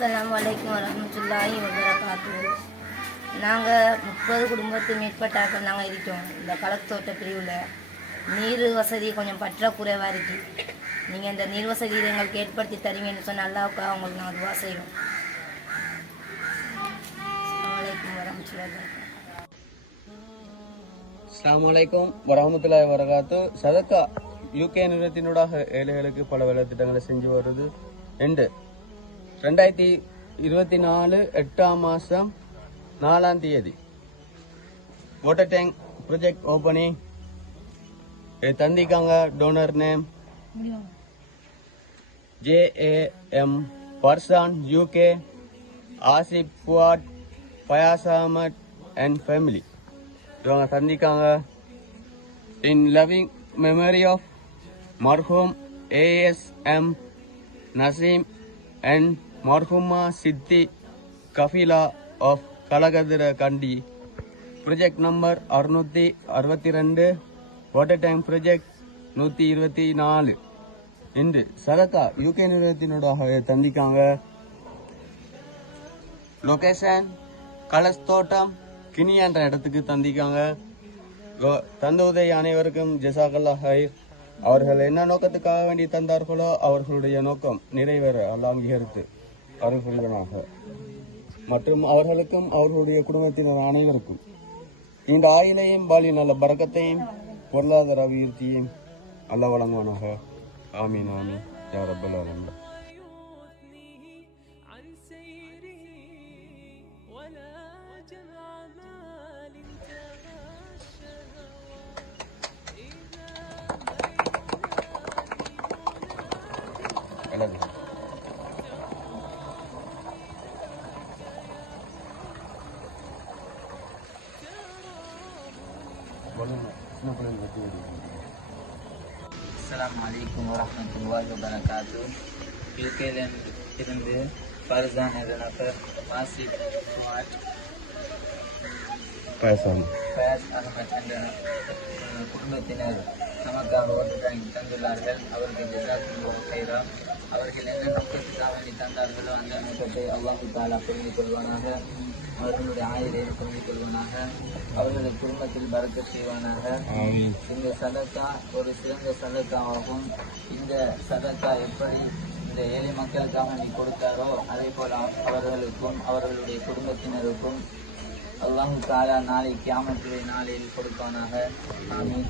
அஸ்ஸலாமு அலைக்கும் வரஹ்மத்துல்லாஹி வபரகாத்துஹு. நாங்கள் 30 குடும்பத்து மேற்பட்டாக்கள் நாங்கள் இருக்கோம். இந்த களத்தோட்ட பிரிவில் நீர் வசதி கொஞ்சம் பற்றாக்குறைவாக இருக்குது. நீங்கள் இந்த நீர் வசதி எங்களுக்கு ஏற்படுத்தி தரீங்கன்னு சொன்னால் அல்லாவுக்காக உங்களுக்கு நாங்கள் துவா செய்வோம். அஸ்ஸலாமு அலைக்கும் வரஹ்மத்துல்லாஹி வபரகாத்துஹு. அஸ்ஸலாமு அலைக்கும் வரஹ்மத்துல்லாஹி வபரகாத்துஹு. சதக்கா யூகே நிறுவனத்தினூடாக ஏழைகளுக்கு பல வேலை திட்டங்களை செஞ்சு வருது. 2024 8ஆம் மாதம் 4ஆம் தேதி வாட்டர் டேங்க் ப்ராஜெக்ட் ஓப்பனிங் தந்திக்காங்க. Donor name JAM Farzan UK Asif Fuad Fayaz Ahamed and family இவங்க தந்திக்காங்க. இன் லவ்விங் மெமரி ஆஃப் மர்ஹூம் ASM Naseem and Marhuma Siddhi Kafila of Kalagadra Kandi. Project number 662 Water Tank Project 124 இன்று சதக்கா யூகே நிறுவனத்தினோட தந்திக்காங்க. லொகேஷன் கலஸ்தோட்டம் கினி என்ற இடத்துக்கு தந்திக்காங்க. தந்த உதவி அனைவருக்கும் ஜஸாக்கல்லா ஹைர். அவர்கள் என்ன நோக்கத்துக்காக வேண்டி தந்தார்களோ அவர்களுடைய நோக்கம் நிறைவேற அல்லாஹ் அங்கீகரித்து அருள் புரிவனாக. மற்றும் அவர்களுக்கும் அவர்களுடைய குடும்பத்தினர் அனைவருக்கும் இந்த ஆயிலையும் பாலி நல்ல பரக்கத்தையும் பொருளாதார அபிவிருத்தியையும் அல்லாஹ் வழங்குவானாக. ஆமீன் ஆமீன் யா ரப்பல் ஆலமீன். அஸ்ஸலாமு அலைக்கும் வரஹ்மத்துல்லாஹி வபரகாத்துஹு. யூகேல இருந்து ஃபர்சான் என்ற நபர் வாசிப் ஃபுவாட் ஃபயாஸ் அஹமத் என்ற குடும்பத்தினர் நமக்காக ஒரு டேங்க் தந்துள்ளார்கள். அவர்கள் ஜஸாக்குல்லாஹு கைரா. அவர்கள் என்ன நோக்கத்துக்காக வேண்டி தந்தார்களோ அந்த நோக்கத்தை அல்லாஹ் தஆலா புரிந்து கொள்வானாக. அவர்களுடைய ஆயுளையும் புரிந்து கொள்வானாக. அவர்களுடைய குடும்பத்தில் பரக்கத் செய்வானாக. இந்த சதக்கா ஒரு சிறந்த சதக்காவாகும். இந்த சதக்கா எப்படி இந்த ஏழை மக்களுக்காக நீ கொடுத்தாரோ அதே போல அவர்களுக்கும் அவர்களுடைய குடும்பத்தினருக்கும் அல்லாஹ் தஆலா நாளை கியாமத்துடைய நாளில் கொடுப்பானாக. ஆமீன்.